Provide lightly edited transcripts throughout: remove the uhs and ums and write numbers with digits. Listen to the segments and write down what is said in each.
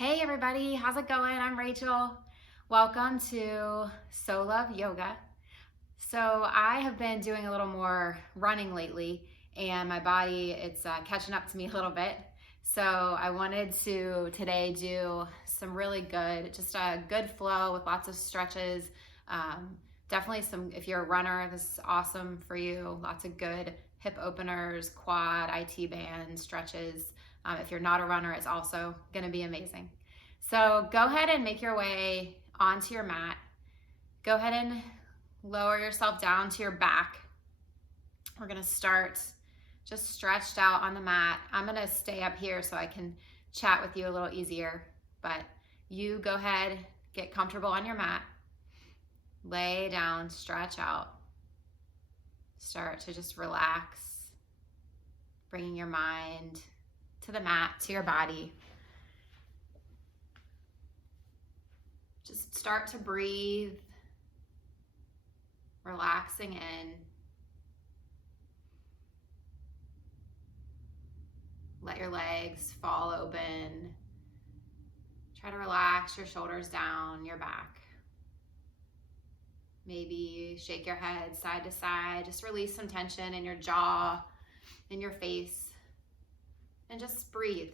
Hey everybody, how's it going? I'm Rachel. Welcome to So Love Yoga. So I have been doing a little more running lately and my body, it's catching up to me a little bit. So I wanted to today do some really good, just a good flow with lots of stretches. Um, Definitely if you're a runner, this is awesome for you. Lots of good hip openers, quad, IT band stretches. If you're not a runner, it's also gonna be amazing. So go ahead and make your way onto your mat. Go ahead and lower yourself down to your back. We're gonna start just stretched out on the mat. I'm gonna stay up here so I can chat with you a little easier, but you go ahead, get comfortable on your mat, lay down, stretch out. Start to just relax, bringing your mind to the mat, to your body. Just start to breathe, relaxing in. Let your legs fall open. Try to relax your shoulders down, your back. Maybe shake your head side to side. Just release some tension in your jaw, in your face, and just breathe.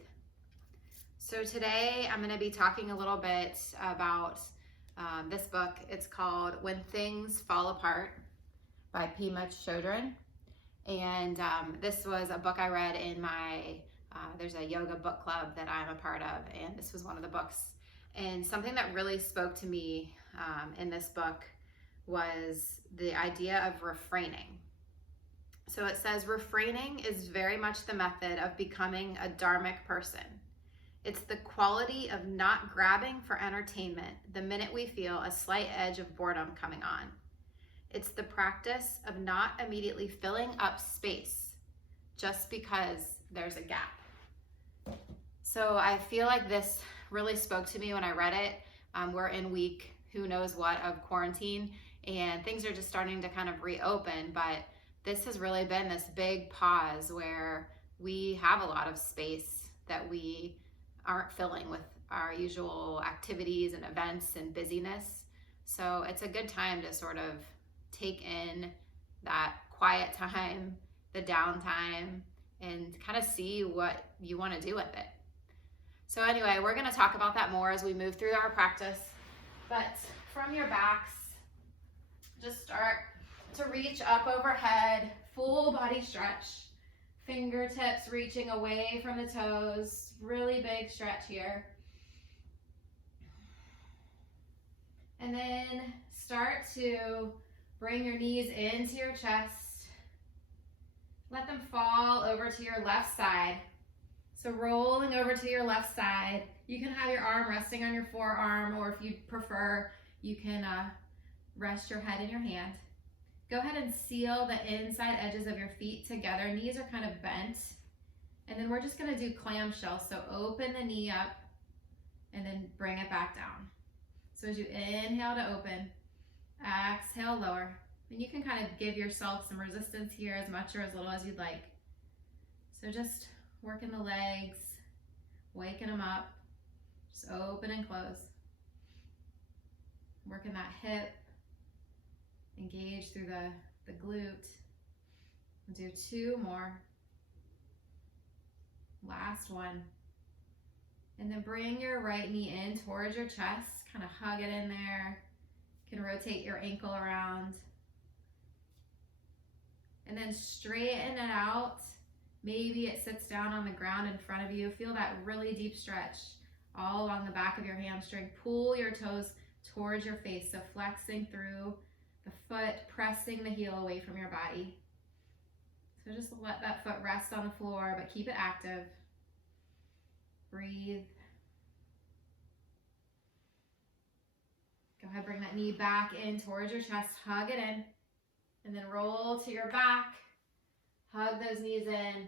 So today I'm going to be talking a little bit about this book. It's called When Things Fall Apart by Pema Chodron. And this was a book I read in my, there's a yoga book club that I'm a part of, and this was one of the books. And something that really spoke to me in this book was the idea of refraining. So it says, refraining is very much the method of becoming a dharmic person. It's the quality of not grabbing for entertainment the minute we feel a slight edge of boredom coming on. It's the practice of not immediately filling up space just because there's a gap. So I feel like this really spoke to me when I read it. We're in week who knows what of quarantine, and things are just starting to kind of reopen, but this has really been this big pause where we have a lot of space that we aren't filling with our usual activities and events and busyness. So it's a good time to sort of take in that quiet time, the downtime, and kind of see what you want to do with it. So anyway, we're going to talk about that more as we move through our practice. But from your backs, just start to reach up overhead, full body stretch. Fingertips reaching away from the toes, really big stretch here. And then start to bring your knees into your chest. Let them fall over to your left side. So rolling over to your left side. You can have your arm resting on your forearm, or if you prefer, you can rest your head in your hand. Go ahead and seal the inside edges of your feet together. Knees are kind of bent. And then we're just going to do clamshell. So open the knee up and then bring it back down. So as you inhale to open, exhale, lower. And you can kind of give yourself some resistance here, as much or as little as you'd like. So just working the legs, waking them up. Just open and close. Working that hip. Engage through the glute. We'll do two more. Last one. And then bring your right knee in towards your chest. Kind of hug it in there. You can rotate your ankle around. And then straighten it out. Maybe it sits down on the ground in front of you. Feel that really deep stretch all along the back of your hamstring. Pull your toes towards your face. So flexing through the foot, pressing the heel away from your body. So just let that foot rest on the floor, but keep it active. Breathe. Go ahead, bring that knee back in towards your chest, hug it in, and then roll to your back. Hug those knees in.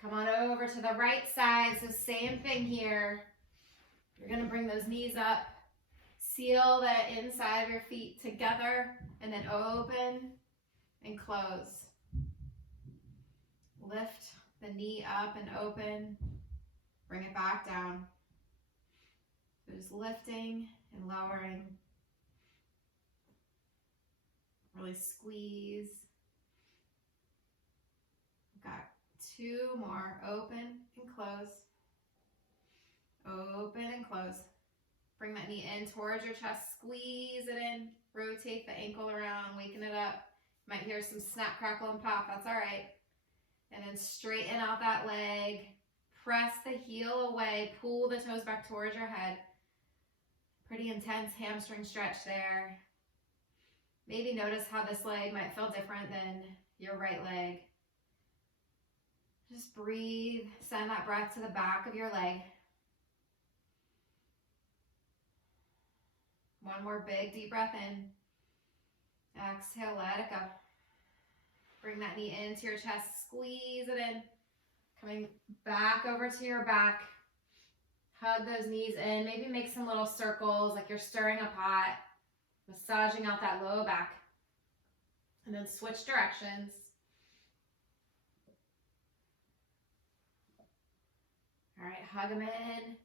Come on over to the right side. So same thing here. You're gonna bring those knees up. Seal the inside of your feet together and then open and close. Lift the knee up and open. Bring it back down. So just lifting and lowering. Really squeeze. Got 2 more. Open and close. Open and close. Bring that knee in towards your chest. Squeeze it in. Rotate the ankle around, waking it up. Might hear some snap, crackle, and pop. That's all right. And then straighten out that leg. Press the heel away. Pull the toes back towards your head. Pretty intense hamstring stretch there. Maybe notice how this leg might feel different than your right leg. Just breathe. Send that breath to the back of your leg. One more big deep breath in. Exhale, let it go. Bring that knee into your chest. Squeeze it in. Coming back over to your back. Hug those knees in. Maybe make some little circles like you're stirring a pot. Massaging out that low back. And then switch directions. All right, hug them in.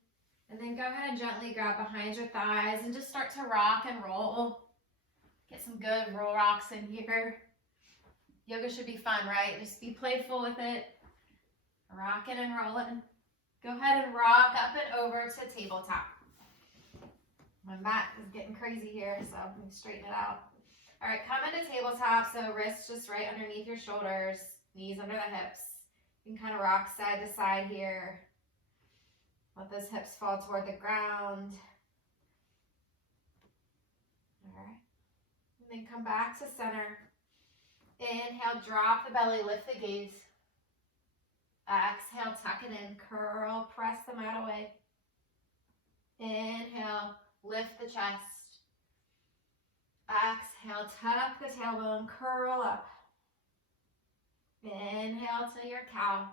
And then go ahead and gently grab behind your thighs and just start to rock and roll. Get some good roll rocks in here. Yoga should be fun, right? Just be playful with it. Rocking and rolling. Go ahead and rock up and over to tabletop. My mat is getting crazy here, so I'm going to straighten it out. All right, come into tabletop, so wrists just right underneath your shoulders, knees under the hips. You can kind of rock side to side here. Let those hips fall toward the ground. All right. And then come back to center. Inhale, drop the belly, lift the gaze. Exhale, tuck it in, curl, press the mat away. Inhale, lift the chest. Exhale, tuck the tailbone, curl up. Inhale to your cow.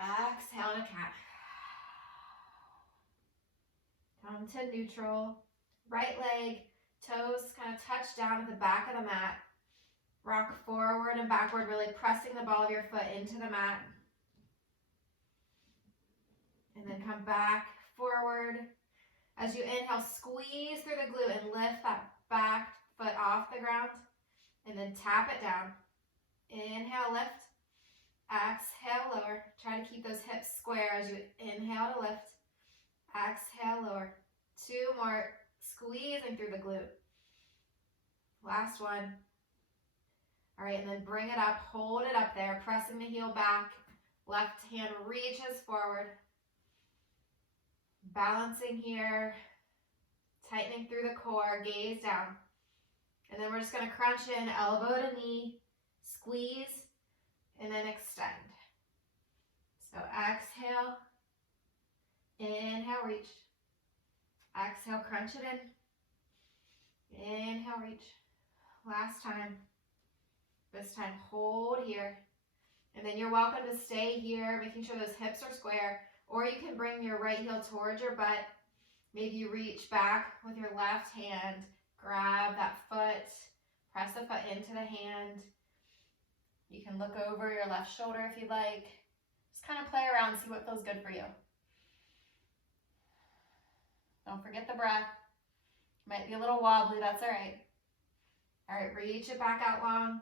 Exhale to cat. Come to neutral. Right leg, toes kind of touch down at the back of the mat. Rock forward and backward, really pressing the ball of your foot into the mat. And then come back, forward. As you inhale, squeeze through the glute and lift that back foot off the ground. And then tap it down. Inhale, lift. Exhale, lower. Try to keep those hips square as you inhale to lift. Exhale, lower. 2 more. Squeezing through the glute. Last one. All right, and then bring it up. Hold it up there. Pressing the heel back. Left hand reaches forward. Balancing here. Tightening through the core. Gaze down. And then we're just going to crunch in. Elbow to knee. Squeeze. And then extend. So exhale. Inhale, reach. Exhale, crunch it in. Inhale, reach. Last time. This time, hold here. And then you're welcome to stay here, making sure those hips are square. Or you can bring your right heel towards your butt. Maybe you reach back with your left hand. Grab that foot. Press the foot into the hand. You can look over your left shoulder if you'd like. Just kind of play around, see what feels good for you. Don't forget the breath. Might be a little wobbly, that's all right. All right, reach it back out long.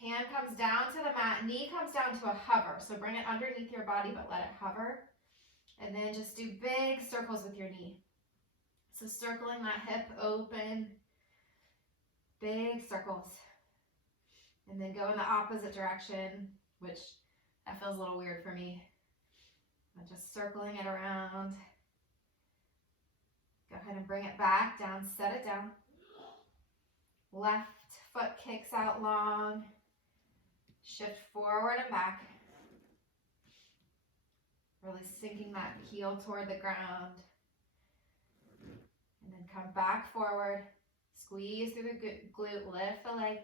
Hand comes down to the mat, knee comes down to a hover. So bring it underneath your body, but let it hover. And then just do big circles with your knee. So circling that hip open, big circles. And then go in the opposite direction, which that feels a little weird for me. I'm just circling it around. Go ahead and bring it back down, set it down. Left foot kicks out long. Shift forward and back. Really sinking that heel toward the ground. And then come back forward. Squeeze through the glute, lift the leg.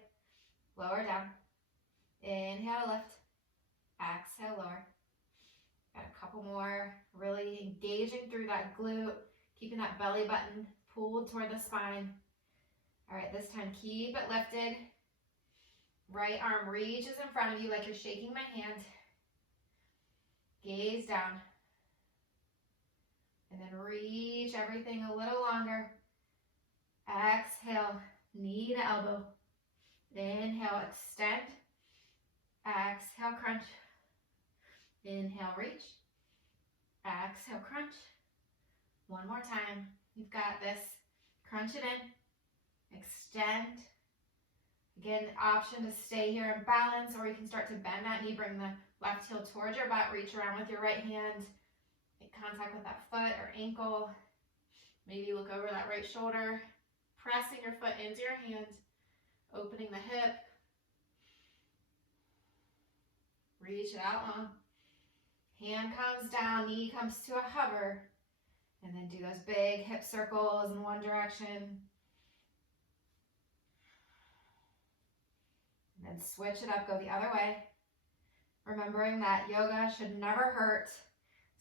Lower down. Inhale, lift. Exhale, lower. Got a couple more. Really engaging through that glute. Keeping that belly button pulled toward the spine. All right, this time keep it lifted. Right arm reaches in front of you like you're shaking my hand. Gaze down. then reach everything a little longer. Exhale, knee to elbow. Inhale, extend. Exhale, crunch. Inhale, reach. Exhale, crunch. One more time. You've got this. Crunch it in. Extend. Again, option to stay here in balance, or you can start to bend that knee, bring the left heel towards your butt, reach around with your right hand, make contact with that foot or ankle. Maybe look over that right shoulder, pressing your foot into your hand, opening the hip. Reach it out long. Hand comes down, knee comes to a hover, and then do those big hip circles in one direction. And then switch it up, go the other way. Remembering that yoga should never hurt,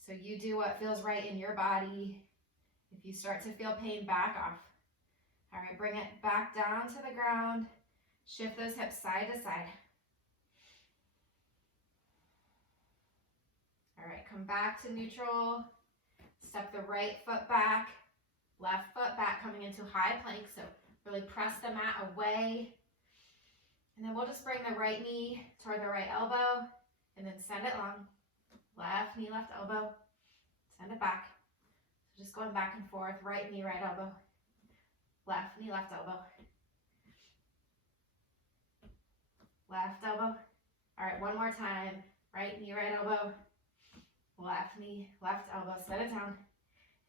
so you do what feels right in your body. If you start to feel pain, back off. All right, bring it back down to the ground. Shift those hips side to side. All right, come back to neutral. Step the right foot back, left foot back, coming into high plank. So really press the mat away. And then we'll just bring the right knee toward the right elbow and then send it long. Left knee, left elbow. Send it back. So just going back and forth. Right knee, right elbow. Left knee, left elbow. Left elbow. All right, one more time. Right knee, right elbow. Left knee, left elbow. Set it down.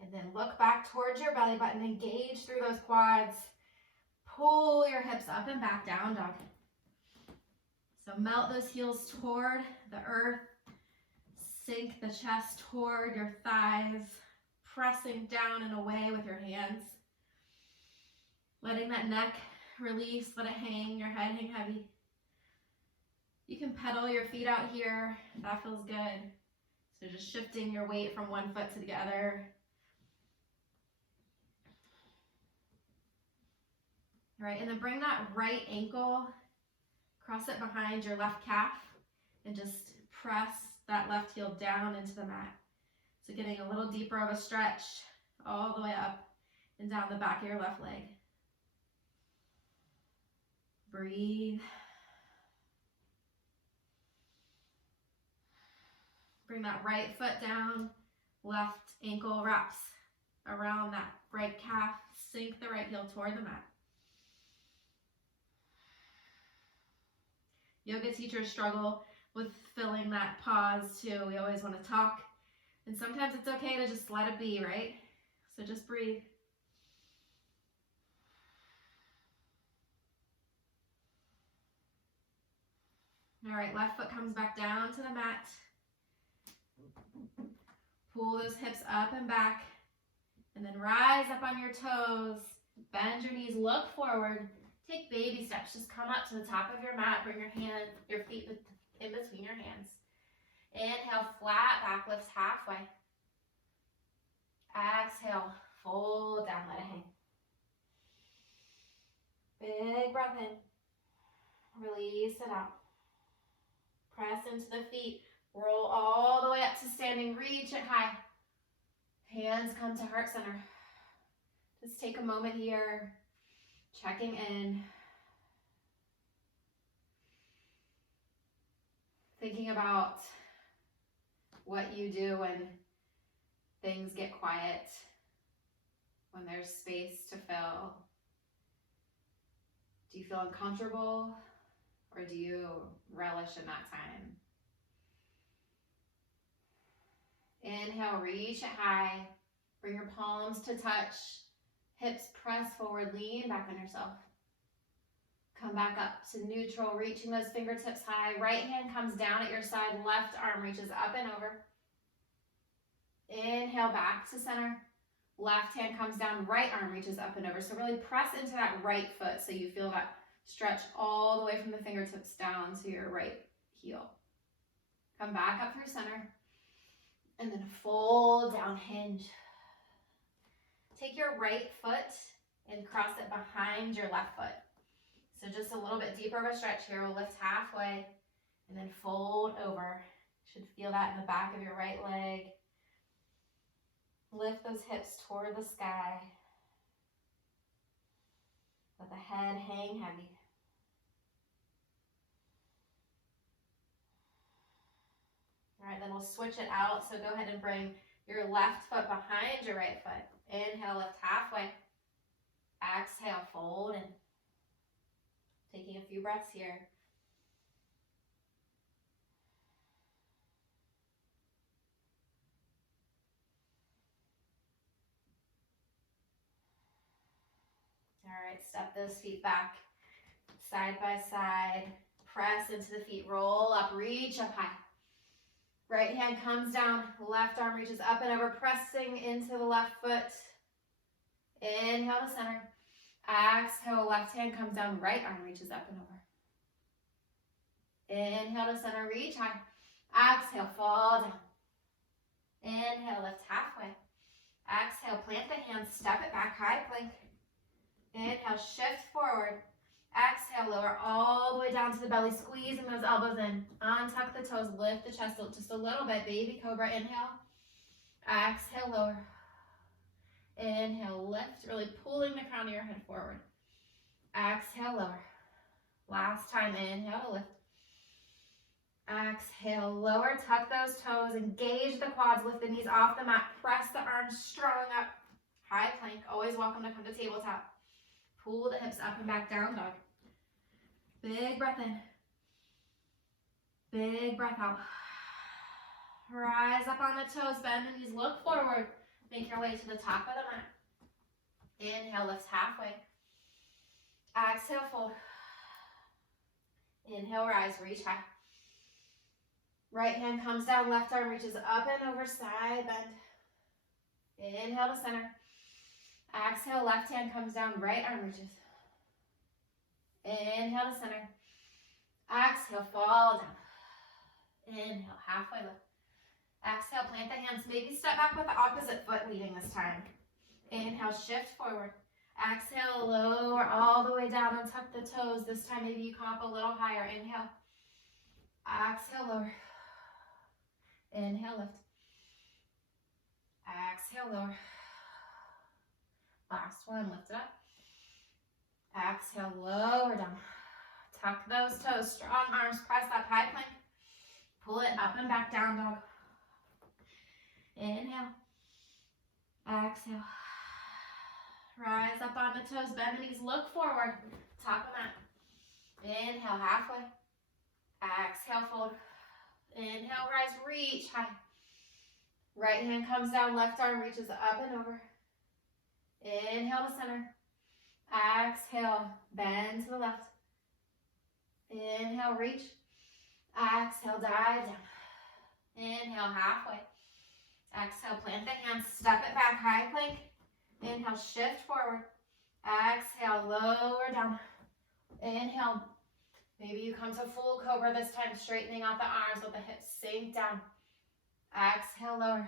And then look back towards your belly button. Engage through those quads. Pull your hips up and back, down dog. So melt those heels toward the earth. Sink the chest toward your thighs. Pressing down and away with your hands. Letting that neck release, let it hang, your head hang heavy. You can pedal your feet out here. That feels good. So just shifting your weight from one foot to the other. All right, and then bring that right ankle, cross it behind your left calf, and just press that left heel down into the mat. So getting a little deeper of a stretch all the way up and down the back of your left leg. Breathe. Bring that right foot down, left ankle wraps around that right calf. Sink the right heel toward the mat. Yoga teachers struggle with filling that pause too. We always want to talk, and sometimes it's okay to just let it be, right? So just breathe. All right, left foot comes back down to the mat. Pull those hips up and back, and then rise up on your toes. Bend your knees, look forward. Take baby steps. Just come up to the top of your mat. Bring your feet in between your hands. Inhale, flat back, lift halfway. Exhale, fold down, let it hang. Big breath in. Release it out. Press into the feet. Roll all the way up to standing. Reach it high. Hands come to heart center. Just take a moment here. Checking in. Thinking about what you do when things get quiet, when there's space to fill. Do you feel uncomfortable, or do you relish in that time? Inhale, reach it high. Bring your palms to touch. Hips press forward, lean back on yourself. Come back up to neutral, reaching those fingertips high. Right hand comes down at your side, left arm reaches up and over. Inhale, back to center. Left hand comes down, right arm reaches up and over. So really press into that right foot so you feel that stretch all the way from the fingertips down to your right heel. Come back up through center. And then fold down, hinge. Take your right foot and cross it behind your left foot. So just a little bit deeper of a stretch here. We'll lift halfway and then fold over. You should feel that in the back of your right leg. Lift those hips toward the sky. Let the head hang heavy. All right, then we'll switch it out. So go ahead and bring your left foot behind your right foot. Inhale, lift halfway. Exhale, fold in. Taking a few breaths here. All right, step those feet back, side by side. Press into the feet, roll up, reach up high. Right hand comes down, left arm reaches up and over, pressing into the left foot. Inhale to center. Exhale, left hand comes down, right arm reaches up and over. Inhale to center, reach high. Exhale, fall down. Inhale, lift halfway. Exhale, plant the hands, step it back, high plank. Inhale, shift forward. Exhale, lower all the way down to the belly, squeezing those elbows in. Untuck the toes, lift the chest just a little bit. Baby cobra, inhale. Exhale, lower. Inhale, lift, really pulling the crown of your head forward. Exhale, lower. Last time, inhale to lift. Exhale, lower, tuck those toes, engage the quads, lift the knees off the mat, press the arms strong up. High plank, always welcome to come to tabletop. Pull the hips up and back, down dog. Big breath in. Big breath out. Rise up on the toes, bend the knees, look forward. Make your way to the top of the mat. Inhale, lift halfway. Exhale, fold. Inhale, rise, reach high. Right hand comes down, left arm reaches up and over, side bend. Inhale to center. Exhale, left hand comes down, right arm reaches. Inhale to center. Exhale, fall down. Inhale, halfway lift. Exhale, plant the hands. Maybe step back with the opposite foot leading this time. Inhale, shift forward. Exhale, lower all the way down and tuck the toes. This time, maybe you come up a little higher. Inhale. Exhale, lower. Inhale, lift. Exhale, lower. Last one, lift it up. Exhale, lower down. Tuck those toes, strong arms, press up, high plank. Pull it up and back, down dog. Inhale. Exhale. Rise up on the toes, bend the knees, look forward. Top of mat. Inhale, halfway. Exhale, fold. Inhale, rise, reach high. Right hand comes down, left arm reaches up and over. Inhale to center. Exhale, bend to the left. Inhale, reach. Exhale, dive down. Inhale, halfway. Exhale, plant the hands, step it back, high plank. Inhale, shift forward. Exhale, lower down. Inhale. Maybe you come to full cobra this time, straightening out the arms, let the hips sink down. Exhale, lower.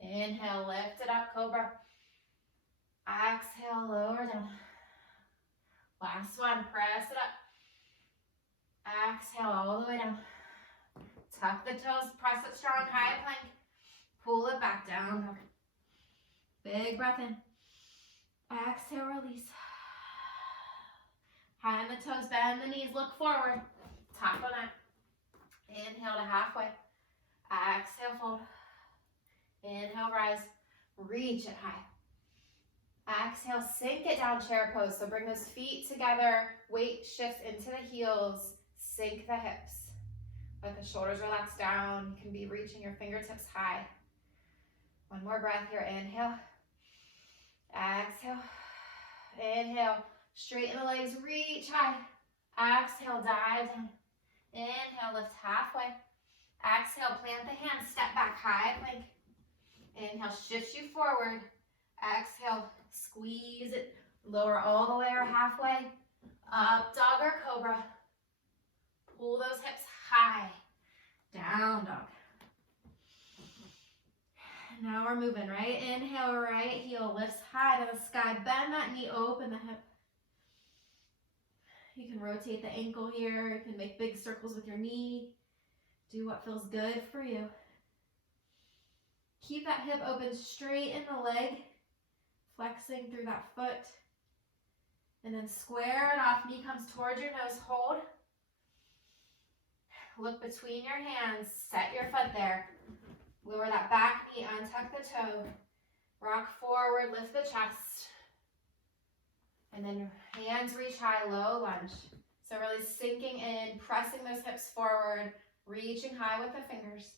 Inhale, lift it up, cobra. Exhale, lower down. Last one, press it up. Exhale, all the way down. Tuck the toes, press it strong, high plank. Pull it back down. Big breath in. Exhale, release. High on the toes, bend the knees, look forward. Top of that. Inhale to halfway. Exhale, fold. Inhale, rise. Reach it high. Exhale, sink it down, chair pose. So bring those feet together. Weight shifts into the heels. Sink the hips. Let the shoulders relax down. You can be reaching your fingertips high. One more breath here. Inhale. Exhale. Inhale. Straighten the legs. Reach high. Exhale. Dive down. Inhale. Lift halfway. Exhale. Plant the hands. Step back. High plank. Inhale. Shift you forward. Exhale. Squeeze it. Lower all the way or halfway. Up dog or cobra. Pull those hips high. Down dog. Now we're moving, right? Inhale, right heel lifts high to the sky. Bend that knee, open the hip. You can rotate the ankle here. You can make big circles with your knee. Do what feels good for you. Keep keep that hip open, straighten the leg, flexing through that foot. And then square it off, knee comes towards your nose, hold. Look between your hands, set your foot there. Lower that back knee, untuck the toe. Rock forward, lift the chest. And then hands reach high, low lunge. So really sinking in, pressing those hips forward, reaching high with the fingers.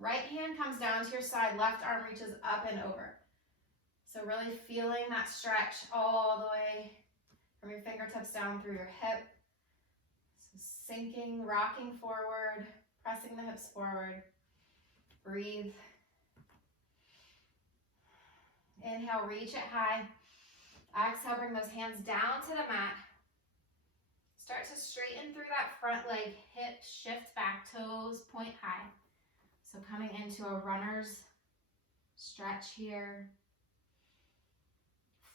Right hand comes down to your side, left arm reaches up and over. So really feeling that stretch all the way from your fingertips down through your hip. So sinking, rocking forward, pressing the hips forward. Breathe. Inhale, reach it high. Exhale, bring those hands down to the mat. Start to straighten through that front leg, hip shift back, toes point high. So coming into a runner's stretch here.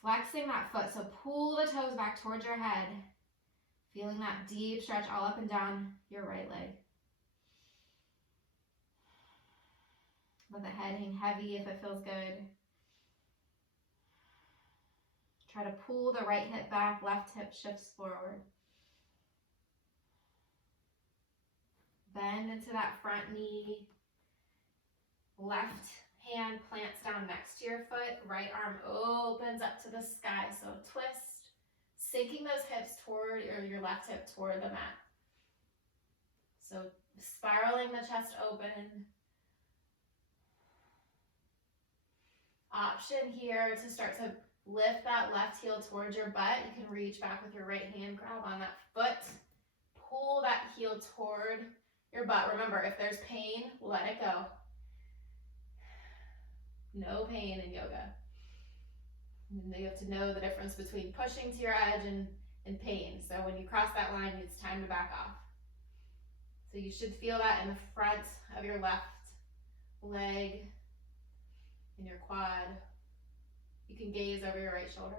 Flexing that foot, so pull the toes back towards your head. Feeling that deep stretch all up and down your right leg. Let the head hang heavy if it feels good. Try to pull the right hip back, left hip shifts forward. Bend into that front knee. Left hand plants down next to your foot. Right arm opens up to the sky. So twist, sinking those hips toward, or your left hip toward the mat. So spiraling the chest open. Option here to start to lift that left heel towards your butt. You can reach back with your right hand, grab on that foot. Pull that heel toward your butt. Remember, if there's pain, let it go. No pain in yoga. And you have to know the difference between pushing to your edge and pain. So when you cross that line, it's time to back off. So you should feel that in the front of your left leg, in your quad. You can gaze over your right shoulder.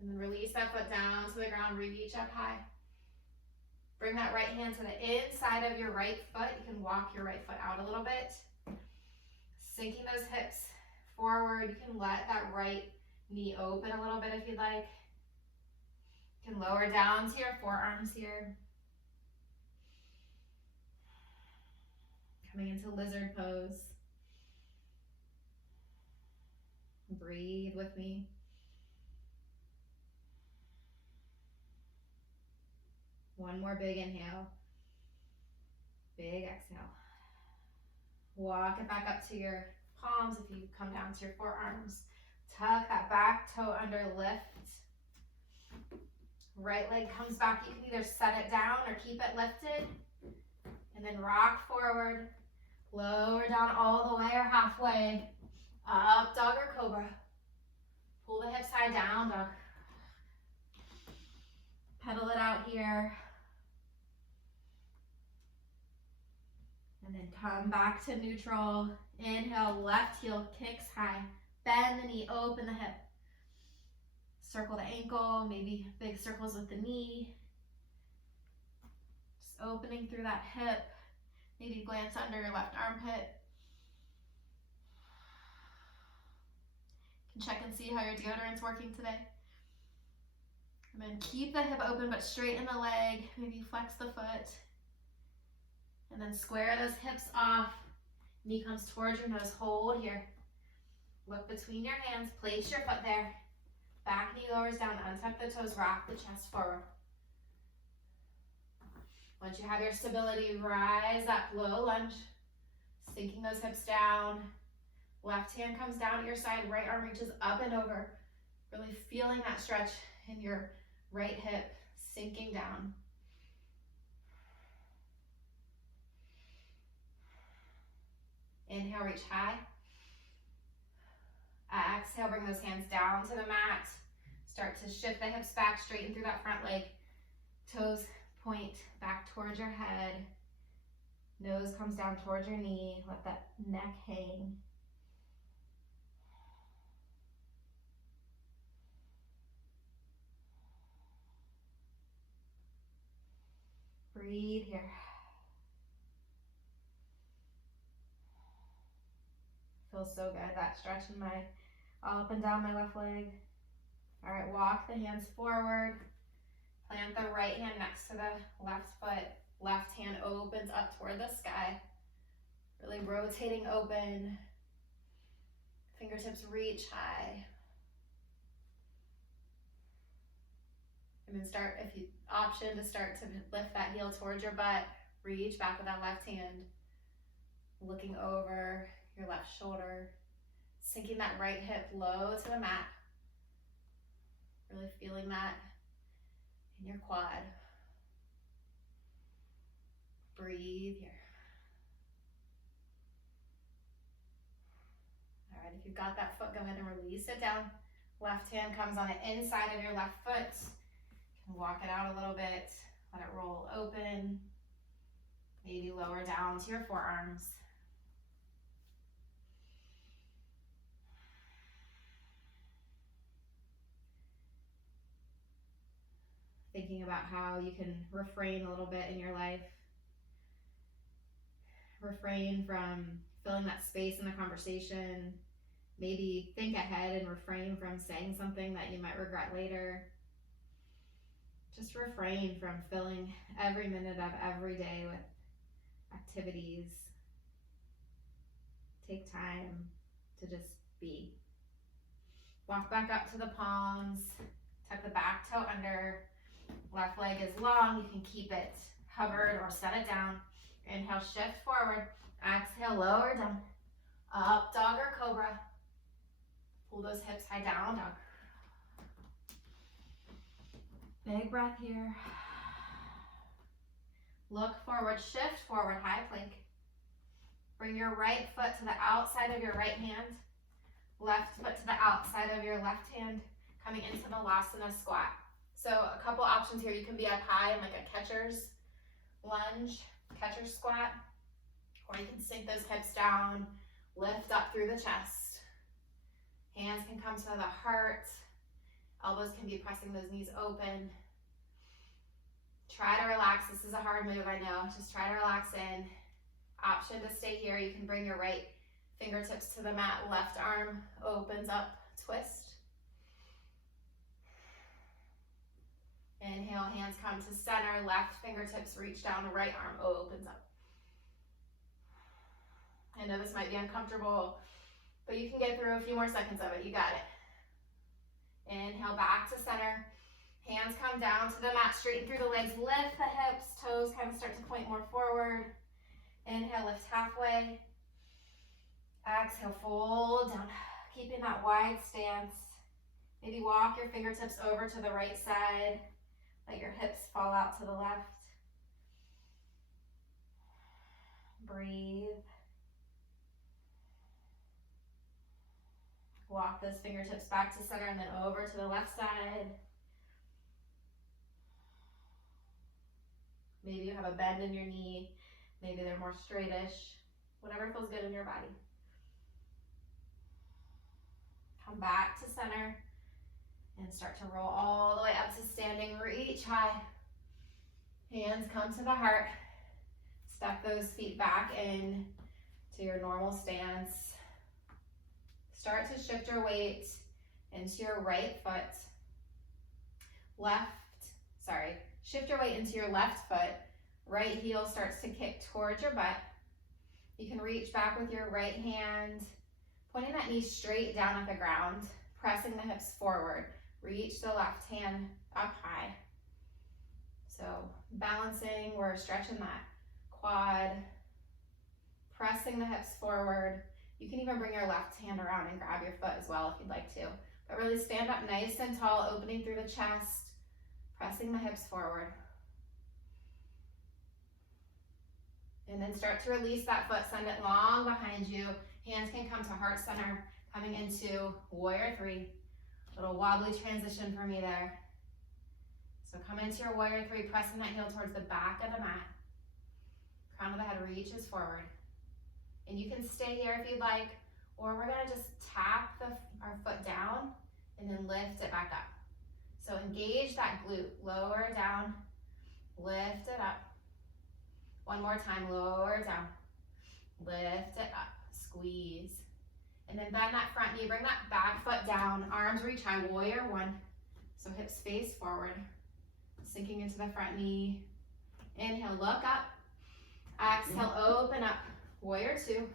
And then release that foot down to the ground, reach up high. Bring that right hand to the inside of your right foot. You can walk your right foot out a little bit. Sinking those hips forward. You can let that right knee open a little bit if you'd like. You can lower down to your forearms here. Coming into lizard pose. Breathe with me. One more big inhale. Big exhale. Walk it back up to your palms if you come down to your forearms. Tuck that back toe under, lift. Right leg comes back. You can either set it down or keep it lifted. And then rock forward. Lower down all the way or halfway. Up dog or cobra. Pull the hips high, down dog. Pedal it out here. And then come back to neutral. Inhale, left heel kicks high. Bend the knee, open the hip. Circle the ankle, maybe big circles with the knee. Just opening through that hip. Maybe glance under your left armpit. You can check and see how your deodorant's working today. And then keep the hip open, but straighten the leg. Maybe flex the foot. And then square those hips off. Knee comes towards your nose. Hold here. Look between your hands. Place your foot there. Back knee lowers down. Untuck the toes. Rock the chest forward. Once you have your stability, rise up. Low lunge. Sinking those hips down. Left hand comes down at your side. Right arm reaches up and over. Really feeling that stretch in your right hip. Sinking down. Inhale, reach high. Exhale, bring those hands down to the mat. Start to shift the hips back, straighten through that front leg. Toes point back towards your head. Nose comes down towards your knee. Let that neck hang. Breathe here. Feels so good, that stretching all up and down my left leg. All right, walk the hands forward. Plant the right hand next to the left foot. Left hand opens up toward the sky. Really rotating open. Fingertips reach high. And then option to start to lift that heel towards your butt. Reach back with that left hand. Looking over your left shoulder. Sinking that right hip low to the mat. Really feeling that in your quad. Breathe here. All right, if you've got that foot, go ahead and release it down. Left hand comes on the inside of your left foot. You can walk it out a little bit. Let it roll open. Maybe lower down to your forearms. Thinking about how you can refrain a little bit in your life. Refrain from filling that space in the conversation. Maybe think ahead and refrain from saying something that you might regret later. Just refrain from filling every minute of every day with activities. Take time to just be. Walk back up to the palms. Tuck the back toe under. Left leg is long. You can keep it covered or set it down. Inhale, shift forward. Exhale, lower down. Up dog or cobra. Pull those hips high, down dog. Big breath here. Look forward, shift forward, high plank. Bring your right foot to the outside of your right hand. Left foot to the outside of your left hand. Coming into Balasana squat. So a couple options here. You can be up high in like a catcher's lunge, catcher's squat. Or you can sink those hips down, lift up through the chest. Hands can come to the heart. Elbows can be pressing those knees open. Try to relax. This is a hard move, I know. Just try to relax in. Option to stay here. You can bring your right fingertips to the mat. Left arm opens up, twist. Inhale, hands come to center. Left fingertips reach down. Right arm opens up. I know this might be uncomfortable, but you can get through a few more seconds of it. You got it. Inhale, back to center. Hands come down to the mat, straighten through the legs, lift the hips, toes kind of start to point more forward. Inhale, lift halfway. Exhale, fold down, keeping that wide stance. Maybe walk your fingertips over to the right side. Let your hips fall out to the left. Breathe. Walk those fingertips back to center and then over to the left side. Maybe you have a bend in your knee. Maybe they're more straightish. Whatever feels good in your body. Come back to center and start to roll all the way up to standing. Reach high. Hands come to the heart. Step those feet back in to your normal stance. Start to shift your weight into your right foot. Shift your weight into your left foot. Right heel starts to kick towards your butt. You can reach back with your right hand, pointing that knee straight down at the ground, pressing the hips forward. Reach the left hand up high. So balancing, we're stretching that quad, pressing the hips forward. You can even bring your left hand around and grab your foot as well if you'd like to. But really stand up nice and tall, opening through the chest, pressing the hips forward. And then start to release that foot, send it long behind you. Hands can come to heart center, coming into warrior three. Little wobbly transition for me there. So come into your warrior three, pressing that heel towards the back of the mat. Crown of the head reaches forward. And you can stay here if you'd like, or we're gonna just tap our foot down and then lift it back up. So engage that glute, lower down, lift it up. One more time, lower down, lift it up, squeeze. And then bend that front knee, bring that back foot down, arms reach high, warrior one. So hips face forward, sinking into the front knee. Inhale, look up. Exhale, open up, warrior two.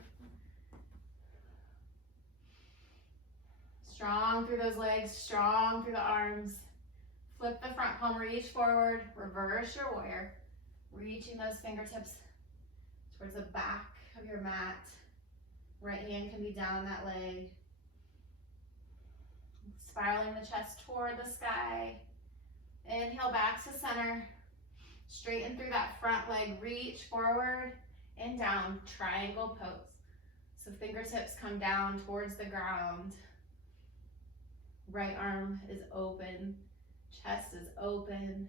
Strong through those legs, strong through the arms. Flip the front palm, reach forward, reverse your warrior. Reaching those fingertips towards the back of your mat. Right hand can be down that leg. Spiraling the chest toward the sky. Inhale back to center. Straighten through that front leg, reach forward and down, triangle pose. So fingertips come down towards the ground. Right arm is open, chest is open.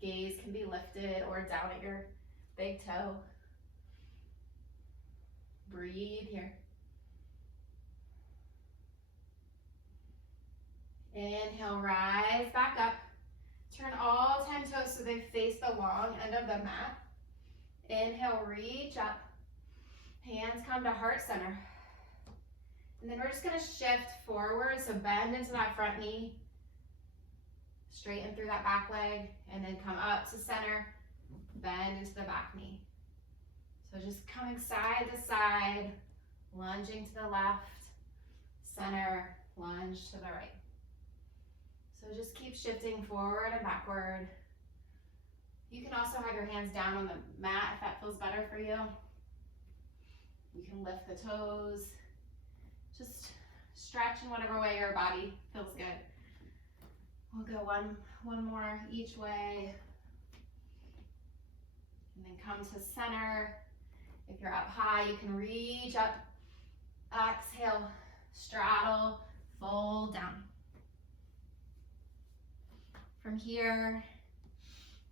Gaze can be lifted or down at your big toe. Breathe here. Inhale, rise back up. Turn all 10 toes so they face the long end of the mat. Inhale, reach up. Hands come to heart center. And then we're just gonna shift forward, so bend into that front knee. Straighten through that back leg, and then come up to center. Bend into the back knee. So just coming side to side, lunging to the left, center, lunge to the right. So just keep shifting forward and backward. You can also have your hands down on the mat if that feels better for you. You can lift the toes. Just stretch in whatever way your body feels good. We'll go one more each way. And then come to center. If you're up high, you can reach up. Exhale, straddle, fold down. From here,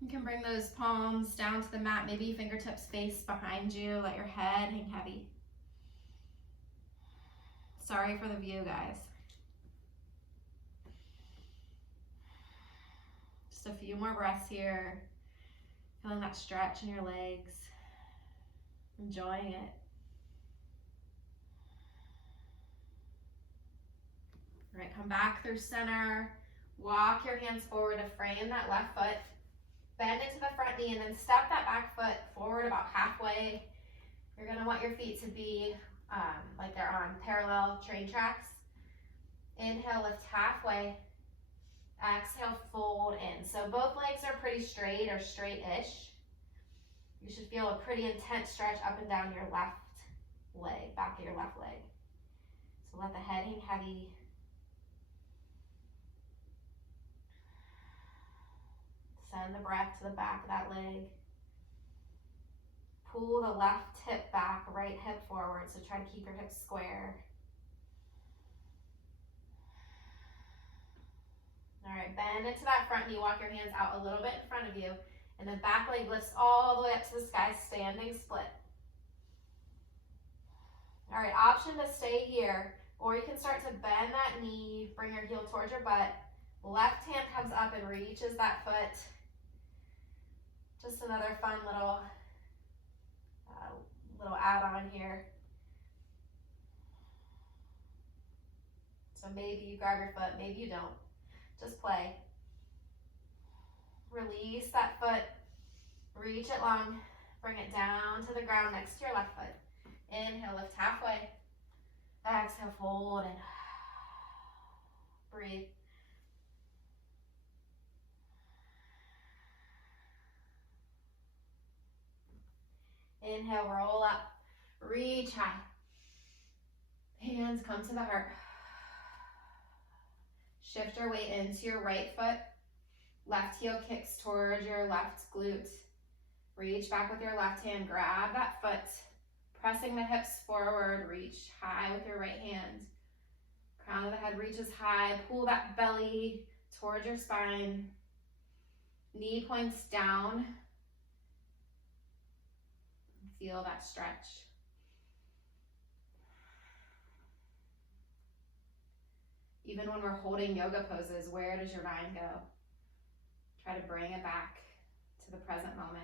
you can bring those palms down to the mat, maybe fingertips face behind you, let your head hang heavy. Sorry for the view, guys. Just a few more breaths here. Feeling that stretch in your legs. Enjoying it. All right, come back through center. Walk your hands forward to frame that left foot. Bend into the front knee and then step that back foot forward about halfway. You're gonna want your feet to be like they're on parallel train tracks. Inhale, lift halfway. Exhale, fold in. So both legs are pretty straight or straight-ish. You should feel a pretty intense stretch up and down your left leg, back of your left leg. So let the head hang heavy. Send the breath to the back of that leg. Pull the left hip back, right hip forward. So try to keep your hips square. All right, bend into that front knee. Walk your hands out a little bit in front of you. And then back leg lifts all the way up to the sky, standing split. All right, option to stay here. Or you can start to bend that knee, bring your heel towards your butt. Left hand comes up and reaches that foot. Just another fun little add-on here. So maybe you grab your foot, maybe you don't. Just play. Release that foot, reach it long, bring it down to the ground next to your left foot. Inhale, lift halfway. Exhale, fold and breathe. Inhale, roll up, reach high. Hands come to the heart. Shift your weight into your right foot. Left heel kicks towards your left glute. Reach back with your left hand, grab that foot. Pressing the hips forward, reach high with your right hand. Crown of the head reaches high, pull that belly towards your spine. Knee points down. Feel that stretch. Even when we're holding yoga poses, where does your mind go? Try to bring it back to the present moment.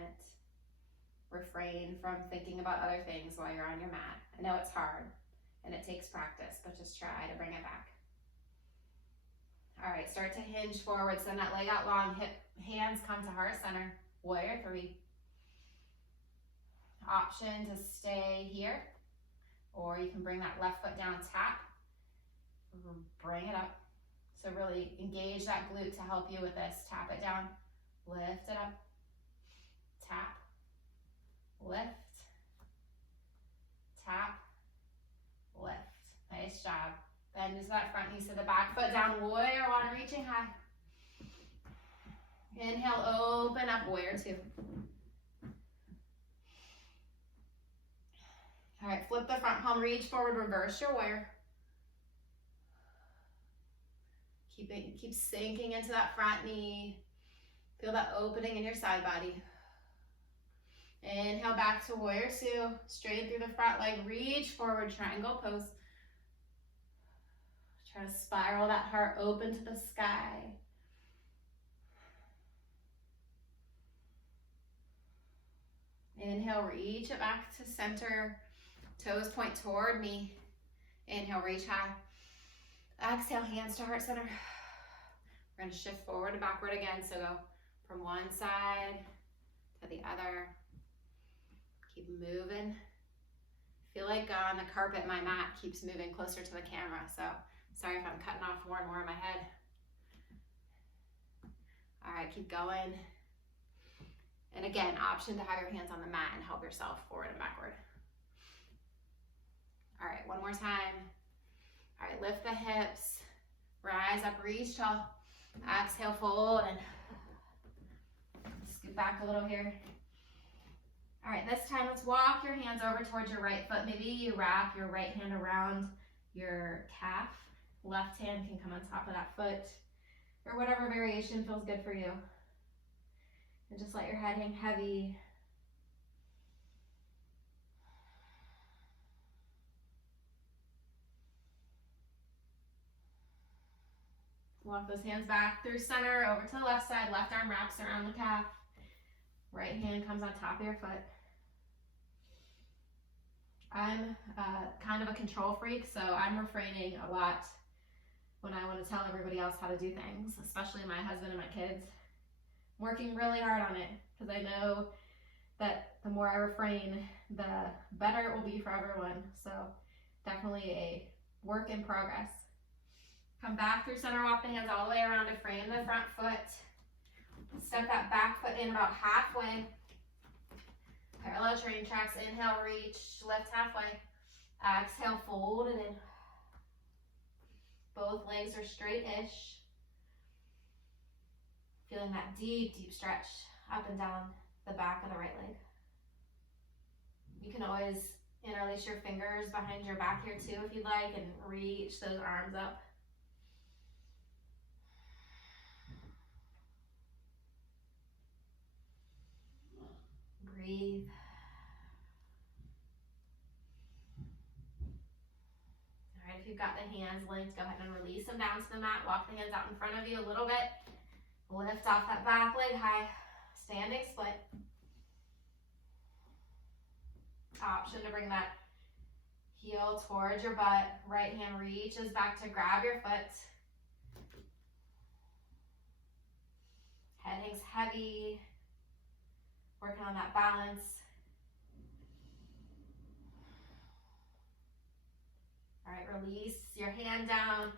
Refrain from thinking about other things while you're on your mat. I know it's hard. and it takes practice, but just try to bring it back. All right, start to hinge forward, send that leg out long, hands come to heart center, warrior 3. Option to stay here, or you can bring that left foot down, tap, bring it up. So really engage that glute to help you with this. Tap it down, lift it up, tap, lift, tap, lift. Nice job. Bend into that front knee, so the back foot down, warrior 1, reaching high. Inhale, open up, warrior 2. All right, flip the front palm, reach forward, reverse your warrior. Keep sinking into that front knee. Feel that opening in your side body. Inhale back to warrior 2. Straight through the front leg, reach forward, triangle pose. Try to spiral that heart open to the sky. Inhale, reach it back to center. Toes point toward me. Inhale, reach high. Exhale, hands to heart center. We're going to shift forward and backward again. So go from one side to the other. Keep moving. Feel like on the carpet, my mat keeps moving closer to the camera. So sorry if I'm cutting off more and more in my head. All right, keep going. And again, option to have your hands on the mat and help yourself forward and backward. All right, one more time. All right, lift the hips, rise up, reach tall. Exhale, fold, and scoot back a little here. All right, this time let's walk your hands over towards your right foot. Maybe you wrap your right hand around your calf. Left hand can come on top of that foot, or whatever variation feels good for you. And just let your head hang heavy. Walk those hands back through center, over to the left side. Left arm wraps around the calf. Right hand comes on top of your foot. I'm kind of a control freak, so I'm refraining a lot when I want to tell everybody else how to do things, especially my husband and my kids. I'm working really hard on it because I know that the more I refrain, the better it will be for everyone. So definitely a work in progress. Come back through center, walk the hands all the way around to frame the front foot. Step that back foot in about halfway. Parallel train tracks, inhale, reach, lift halfway. Exhale, fold it in. Both legs are straight-ish. Feeling that deep, deep stretch up and down the back of the right leg. You can always interlace your fingers behind your back here too if you'd like and reach those arms up. Breathe. All right, if you've got the hands linked, go ahead and release them down to the mat. Walk the hands out in front of you a little bit. Lift off that back leg high. Standing split. Option to bring that heel towards your butt. Right hand reaches back to grab your foot. Head hangs heavy. Working on that balance. All right, release your hand down.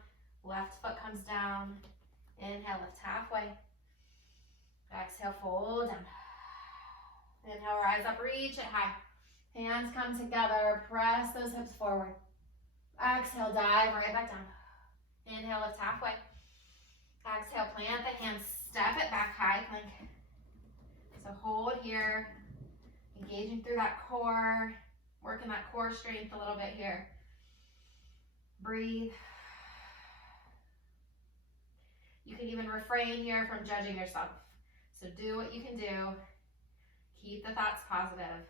Left foot comes down. Inhale, lift halfway. Exhale, fold down. Inhale, rise up, reach it high. Hands come together, press those hips forward. Exhale, dive right back down. Inhale, lift halfway. Exhale, plant the hands, step it back, high plank. So hold here, engaging through that core, working that core strength a little bit here. Breathe. You can even refrain here from judging yourself. So do what you can do. Keep the thoughts positive.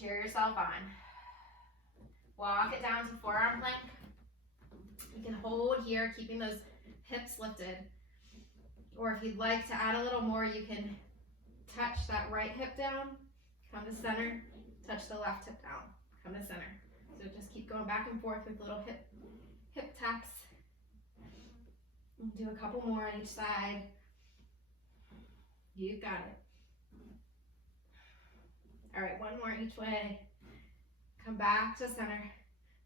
Cheer yourself on. Walk it down to forearm plank. You can hold here, keeping those hips lifted. Or if you'd like to add a little more, you can touch that right hip down, come to center, touch the left hip down, come to center. So just keep going back and forth with little hip taps. And do a couple more on each side. You've got it. All right, one more each way. Come back to center.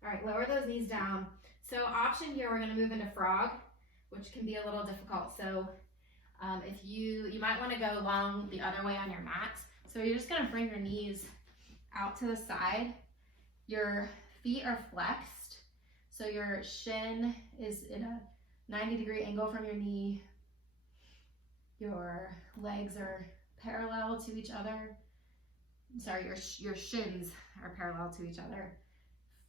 All right, lower those knees down. So option here, we're gonna move into frog, which can be a little difficult. So if you might wanna go along the other way on your mat. So you're just gonna bring your knees out to the side. Your feet are flexed. So your shin is in a 90-degree angle from your knee. Your legs are parallel to each other. Sorry, your shins are parallel to each other.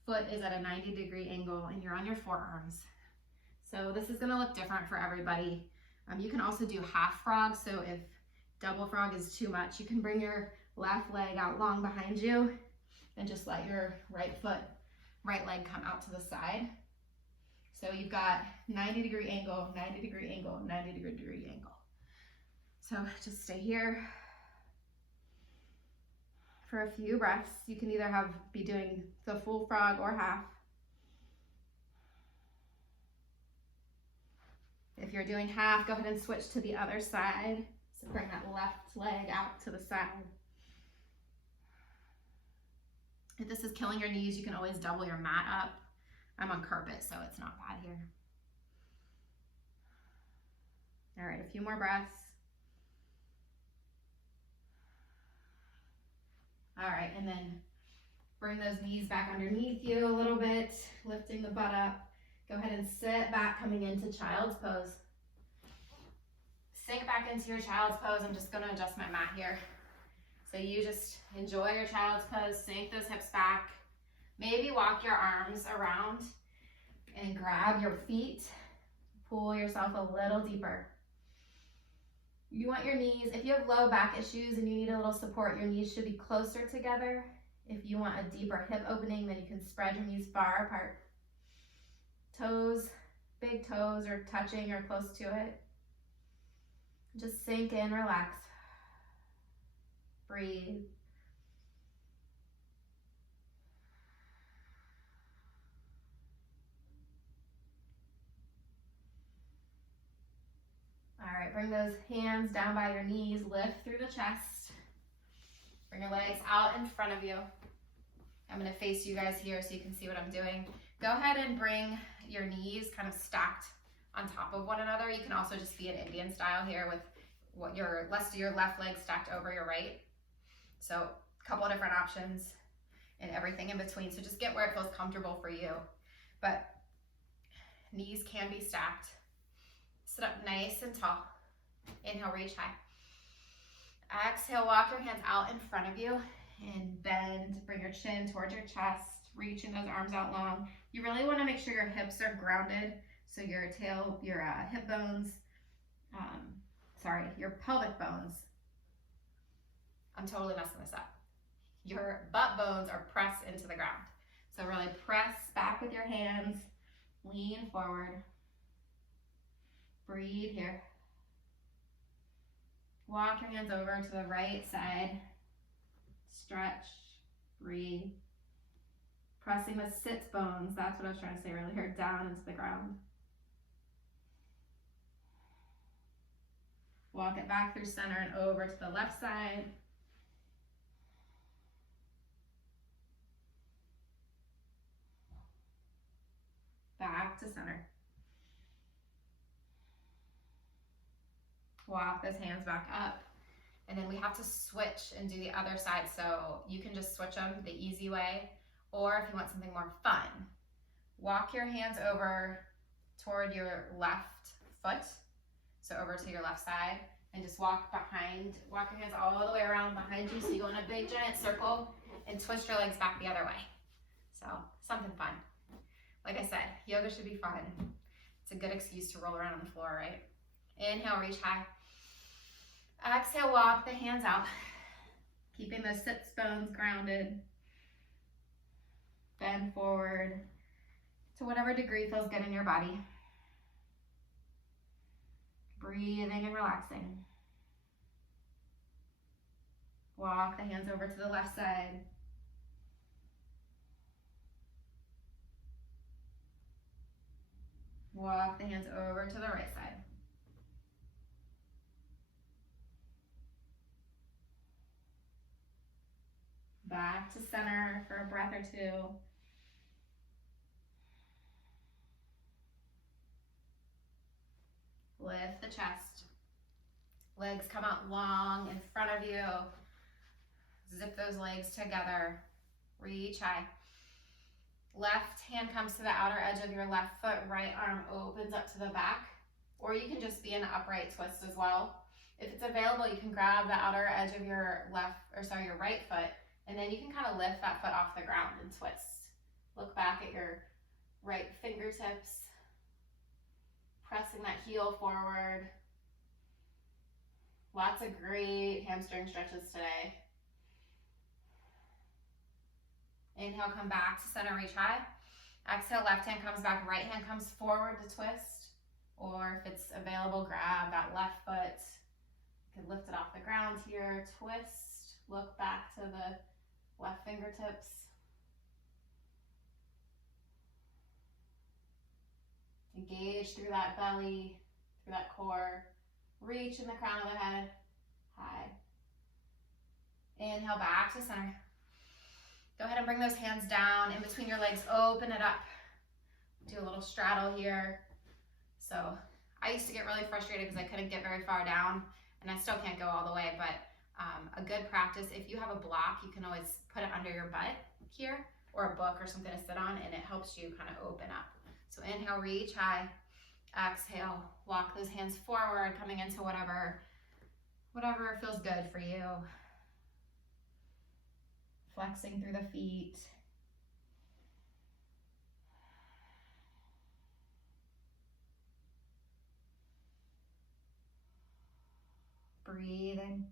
Foot is at a 90-degree angle and you're on your forearms. So this is gonna look different for everybody. You can also do half frog. So if double frog is too much, you can bring your left leg out long behind you and just let your right leg come out to the side. So you've got 90-degree angle, 90-degree angle, 90-degree angle. So just stay here for a few breaths. You can either be doing the full frog or half. If you're doing half, go ahead and switch to the other side. So bring that left leg out to the side. If this is killing your knees, you can always double your mat up. I'm on carpet, so it's not bad here. All right, a few more breaths. All right, and then bring those knees back underneath you a little bit, lifting the butt up. Go ahead and sit back, coming into child's pose. Sink back into your child's pose. I'm just gonna adjust my mat here. So you just enjoy your child's pose, sink those hips back. Maybe walk your arms around and grab your feet. Pull yourself a little deeper. You want your knees, if you have low back issues and you need a little support, your knees should be closer together. If you want a deeper hip opening, then you can spread your knees far apart. Toes, big toes are touching or close to it. Just sink in, relax. Breathe. All right, bring those hands down by your knees, lift through the chest. Bring your legs out in front of you. I'm gonna face you guys here so you can see what I'm doing. Go ahead and bring your knees kind of stacked on top of one another. You can also just be an Indian style here with what your left leg stacked over your right. So a couple of different options and everything in between. So just get where it feels comfortable for you. But knees can be stacked. Sit up nice and tall. Inhale, reach high. Exhale, walk your hands out in front of you and bend. Bring your chin towards your chest, reaching those arms out long. You really want to make sure your hips are grounded. So your hip bones, your pelvic bones. I'm totally messing this up. Your butt bones are pressed into the ground. So really press back with your hands, lean forward. Breathe here. Walk your hands over to the right side. Stretch, breathe. Pressing the sits bones, that's what I was trying to say really here, down into the ground. Walk it back through center and over to the left side. Back to center. Walk those hands back up. And then we have to switch and do the other side. So you can just switch them the easy way, or if you want something more fun, walk your hands over toward your left foot. So over to your left side, and just walk your hands all the way around behind you. So you go in a big giant circle and twist your legs back the other way. So something fun. Like I said, yoga should be fun. It's a good excuse to roll around on the floor, right? Inhale, reach high. Exhale, walk the hands out. Keeping those sits bones grounded. Bend forward to whatever degree feels good in your body. Breathing and relaxing. Walk the hands over to the left side. Walk the hands over to the right side. Back to center for a breath or two. Lift the chest. Legs come out long in front of you. Zip those legs together. Reach high. Left hand comes to the outer edge of your left foot. Right arm opens up to the back. Or you can just be in an upright twist as well. If it's available, you can grab the outer edge of your your right foot, and then you can kind of lift that foot off the ground and twist. Look back at your right fingertips, pressing that heel forward. Lots of great hamstring stretches today. Inhale, come back to center, reach high. Exhale, left hand comes back, right hand comes forward to twist. Or if it's available, grab that left foot. You can lift it off the ground here, twist, look back to the left fingertips. Engage through that belly, through that core. Reach in the crown of the head, high. Inhale, back to center. Go ahead and bring those hands down in between your legs, open it up. Do a little straddle here. So I used to get really frustrated because I couldn't get very far down, and I still can't go all the way, but a good practice, if you have a block, you can always put it under your butt here, or a book or something to sit on, and it helps you kind of open up. So inhale, reach high. Exhale, walk those hands forward, coming into whatever feels good for you. Flexing through the feet. Breathing.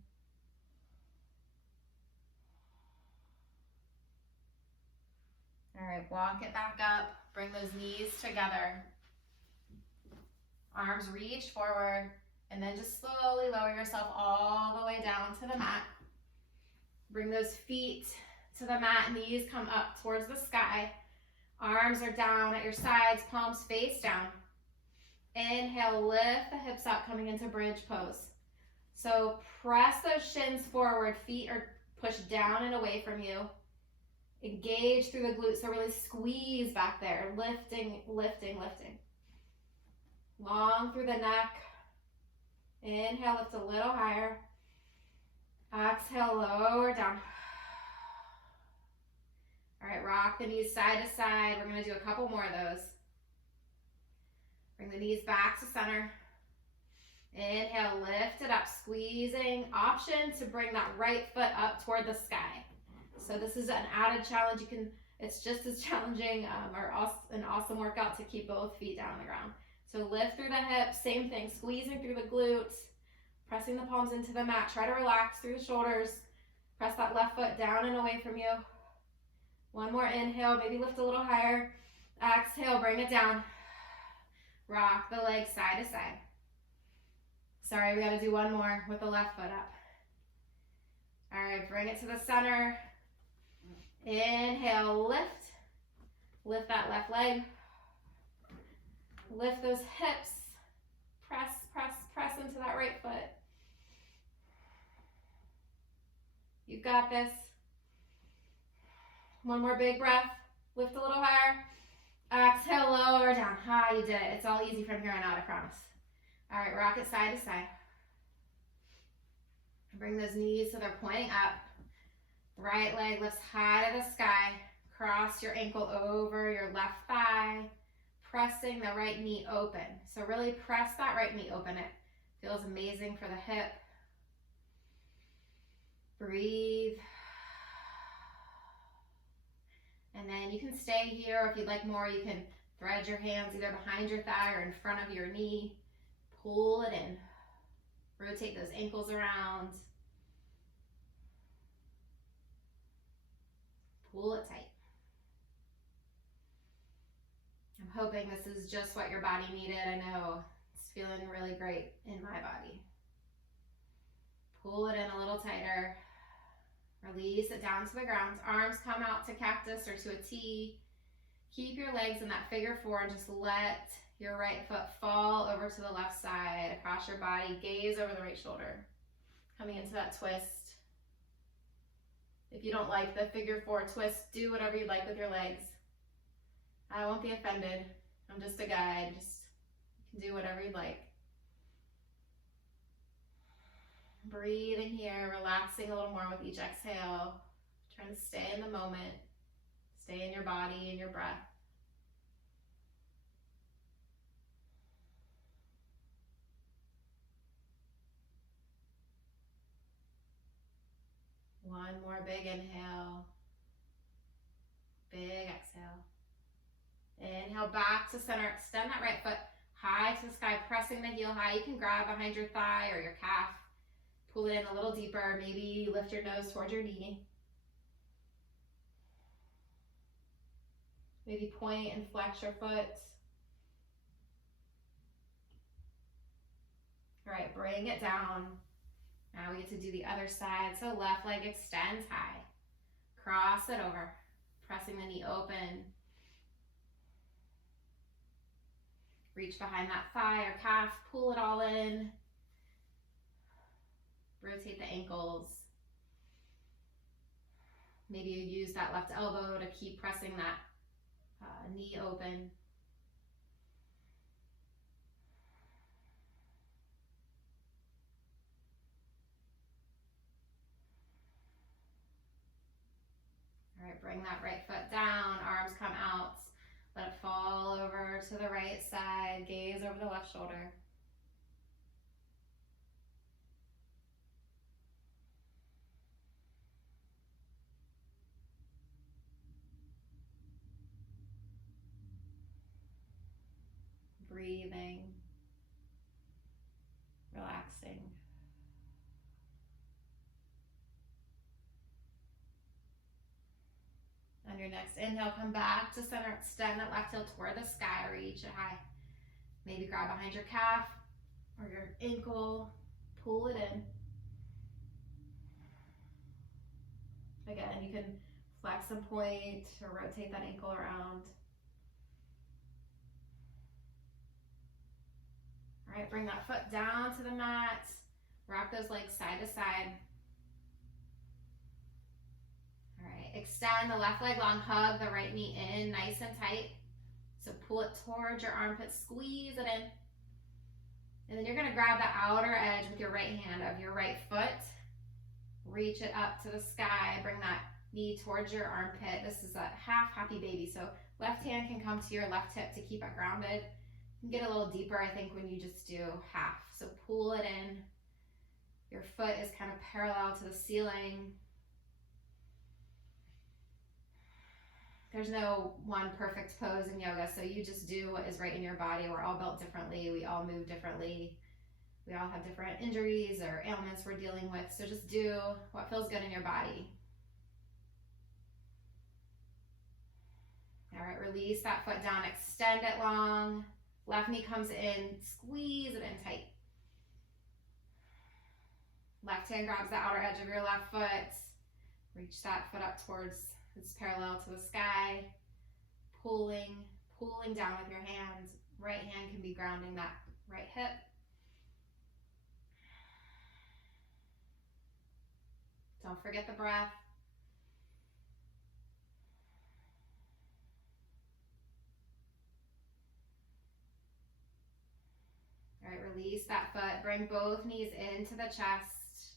All right, walk it back up. Bring those knees together. Arms reach forward, and then just slowly lower yourself all the way down to the mat. Bring those feet to the mat, knees come up towards the sky. Arms are down at your sides, palms face down. Inhale, lift the hips up, coming into bridge pose. So press those shins forward, feet are pushed down and away from you. Engage through the glutes, so really squeeze back there, lifting, lifting, lifting. Long through the neck. Inhale, lift a little higher. Exhale, lower down. All right, rock the knees side to side. We're gonna do a couple more of those. Bring the knees back to center. Inhale, lift it up, squeezing. Option to bring that right foot up toward the sky. So this is an added challenge. It's just as challenging or an awesome workout to keep both feet down on the ground. So lift through the hips, same thing, squeezing through the glutes, pressing the palms into the mat. Try to relax through the shoulders. Press that left foot down and away from you. One more inhale, maybe lift a little higher. Exhale, bring it down. Rock the legs side to side. Sorry, we gotta do one more with the left foot up. All right, bring it to the center. Inhale, lift. Lift that left leg. Lift those hips. Press, press, press into that right foot. You got this. One more big breath. Lift a little higher. Exhale, lower down. Ah, you did it. It's all easy from here on out, I promise. All right, rock it side to side. Bring those knees so they're pointing up. Right leg lifts high to the sky. Cross your ankle over your left thigh. Pressing the right knee open. So really press that right knee open. It feels amazing for the hip. Breathe. And then you can stay here, or if you'd like more, you can thread your hands either behind your thigh or in front of your knee. Pull it in. Rotate those ankles around. Pull it tight. I'm hoping this is just what your body needed. I know it's feeling really great in my body. Pull it in a little tighter. Release it down to the ground. Arms come out to cactus or to a T. Keep your legs in that figure four and just let your right foot fall over to the left side, across your body, gaze over the right shoulder. Coming into that twist. If you don't like the figure four twist, do whatever you'd like with your legs. I won't be offended. I'm just a guide. Just you can do whatever you'd like. Breathing here, relaxing a little more with each exhale. Trying to stay in the moment. Stay in your body and your breath. One more big inhale. Big exhale. Inhale back to center. Extend that right foot high to the sky, pressing the heel high. You can grab behind your thigh or your calf. Pull it in a little deeper. Maybe lift your nose towards your knee. Maybe point and flex your foot. All right, bring it down. Now we get to do the other side. So left leg extends high. Cross it over. Pressing the knee open. Reach behind that thigh or calf. Pull it all in. Rotate the ankles. Maybe you use that left elbow to keep pressing that knee open. All right, bring that right foot down, arms come out. Let it fall over to the right side, gaze over the left shoulder. Breathing, relaxing. On your next inhale, come back to center, extend that left heel toward the sky, reach it high. Maybe grab behind your calf or your ankle, pull it in. Again, you can flex and point or rotate that ankle around. All right, bring that foot down to the mat. Rock those legs side to side. All right, extend the left leg long, hug the right knee in nice and tight. So pull it towards your armpit, squeeze it in. And then you're gonna grab the outer edge with your right hand of your right foot. Reach it up to the sky, bring that knee towards your armpit. This is a half happy baby. So left hand can come to your left hip to keep it grounded. You can get a little deeper, I think, when you just do half. So pull it in. Your foot is kind of parallel to the ceiling. There's no one perfect pose in yoga, so you just do what is right in your body. We're all built differently. We all move differently. We all have different injuries or ailments we're dealing with. So just do what feels good in your body. All right, release that foot down, extend it long. Left knee comes in, squeeze it in tight. Left hand grabs the outer edge of your left foot. Reach that foot up towards, it's parallel to the sky. Pulling down with your hands. Right hand can be grounding that right hip. Don't forget the breath. All right, release that foot. Bring both knees into the chest.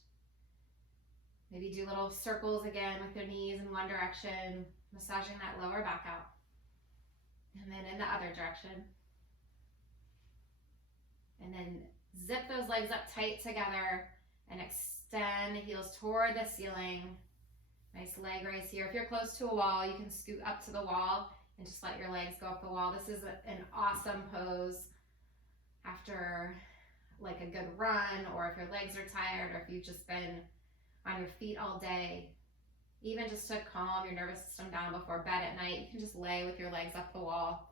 Maybe do little circles again with your knees in one direction, massaging that lower back out. And then in the other direction. And then zip those legs up tight together and extend the heels toward the ceiling. Nice leg raise here. If you're close to a wall, you can scoot up to the wall and just let your legs go up the wall. This is an awesome pose after like a good run, or if your legs are tired, or if you've just been on your feet all day. Even just to calm your nervous system down before bed at night, you can just lay with your legs up the wall.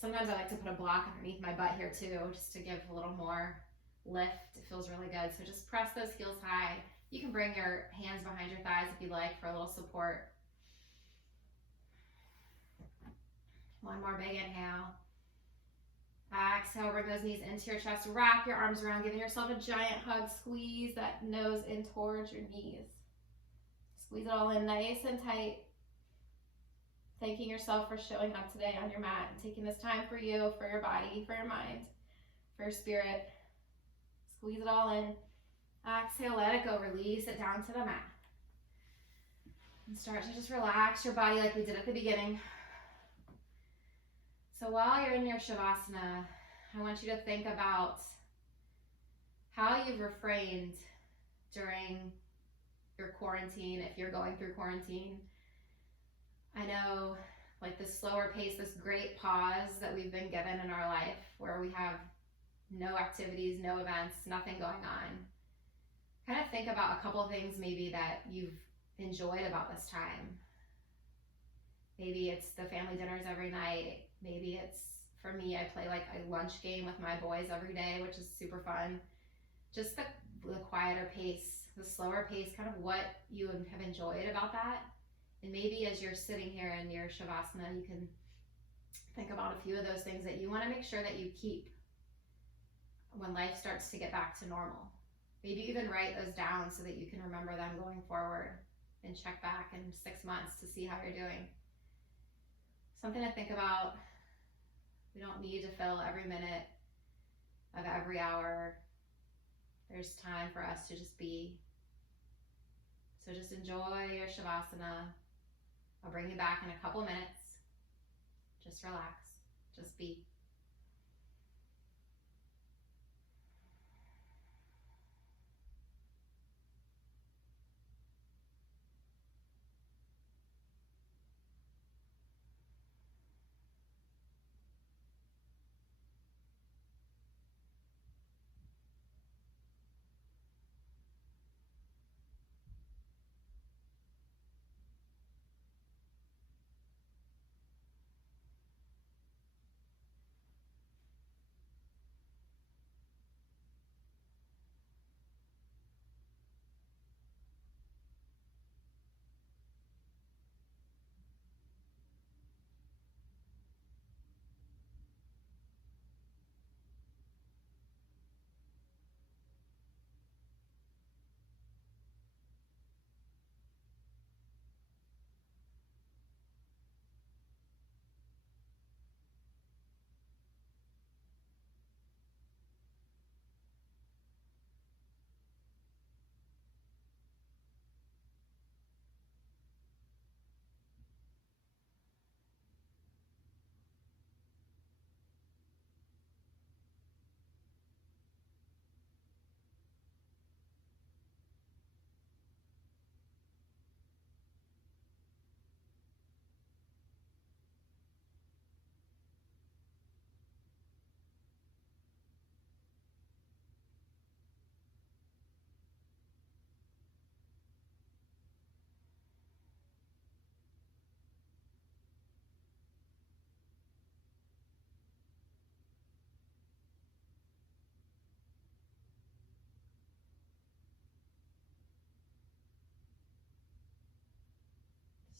Sometimes I like to put a block underneath my butt here too, just to give a little more lift. It feels really good. So just press those heels high. You can bring your hands behind your thighs if you like for a little support. One more big inhale. Exhale, bring those knees into your chest. Wrap your arms around, giving yourself a giant hug. Squeeze that nose in towards your knees. Squeeze it all in nice and tight. Thanking yourself for showing up today on your mat and taking this time for you, for your body, for your mind, for your spirit. Squeeze it all in. Exhale, let it go. Release it down to the mat. And start to just relax your body like we did at the beginning. So while you're in your Shavasana, I want you to think about how you've refrained during your quarantine, if you're going through quarantine. I know, like, this slower pace, this great pause that we've been given in our life where we have no activities, no events, nothing going on. Kind of think about a couple of things maybe that you've enjoyed about this time. Maybe it's the family dinners every night. Maybe it's, for me, I play like a lunch game with my boys every day, which is super fun. Just the quieter pace, the slower pace, kind of what you have enjoyed about that. And maybe as you're sitting here in your Shavasana, you can think about a few of those things that you want to make sure that you keep when life starts to get back to normal. Maybe even write those down so that you can remember them going forward and check back in 6 months to see how you're doing. Something to think about. We don't need to fill every minute of every hour. There's time for us to just be. So just enjoy your Shavasana. I'll bring you back in a couple minutes. Just relax. Just be.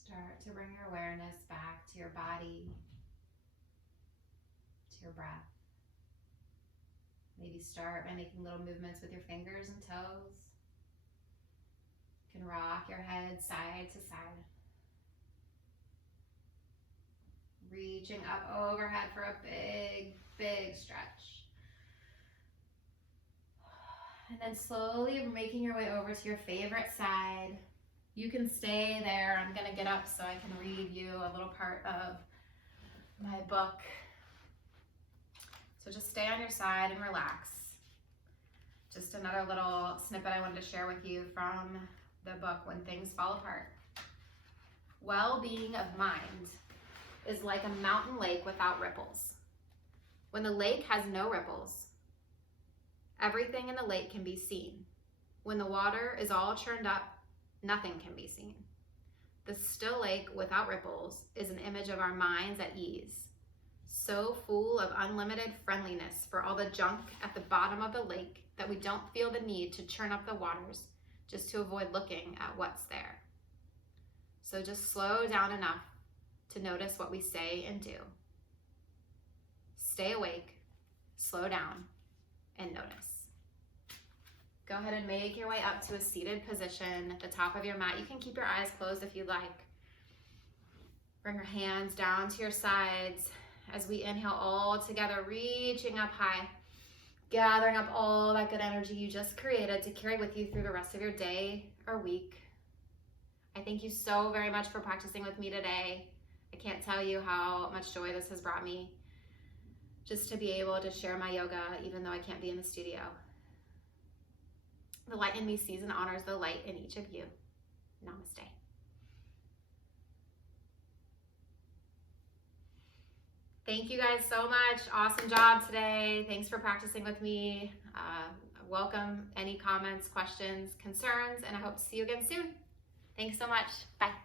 Start to bring your awareness back to your body, to your breath. Maybe start by making little movements with your fingers and toes. You can rock your head side to side. Reaching up overhead for a big, big stretch. And then slowly making your way over to your favorite side. You can stay there. I'm going to get up so I can read you a little part of my book. So just stay on your side and relax. Just another little snippet I wanted to share with you from the book, When Things Fall Apart. Well-being of mind is like a mountain lake without ripples. When the lake has no ripples, everything in the lake can be seen. When the water is all churned up, nothing can be seen. The still lake without ripples is an image of our minds at ease, so full of unlimited friendliness for all the junk at the bottom of the lake that we don't feel the need to churn up the waters just to avoid looking at what's there. So just slow down enough to notice what we say and do. stay awake, slow down, and notice. Go ahead and make your way up to a seated position at the top of your mat. You can keep your eyes closed if you'd like. Bring your hands down to your sides as we inhale all together, reaching up high, gathering up all that good energy you just created to carry with you through the rest of your day or week. I thank you so very much for practicing with me today. I can't tell you how much joy this has brought me, just to be able to share my yoga even though I can't be in the studio. The light in me sees and honors the light in each of you. Namaste. Thank you guys so much. Awesome job today. Thanks for practicing with me. Welcome any comments, questions, concerns, and I hope to see you again soon. Thanks so much. Bye.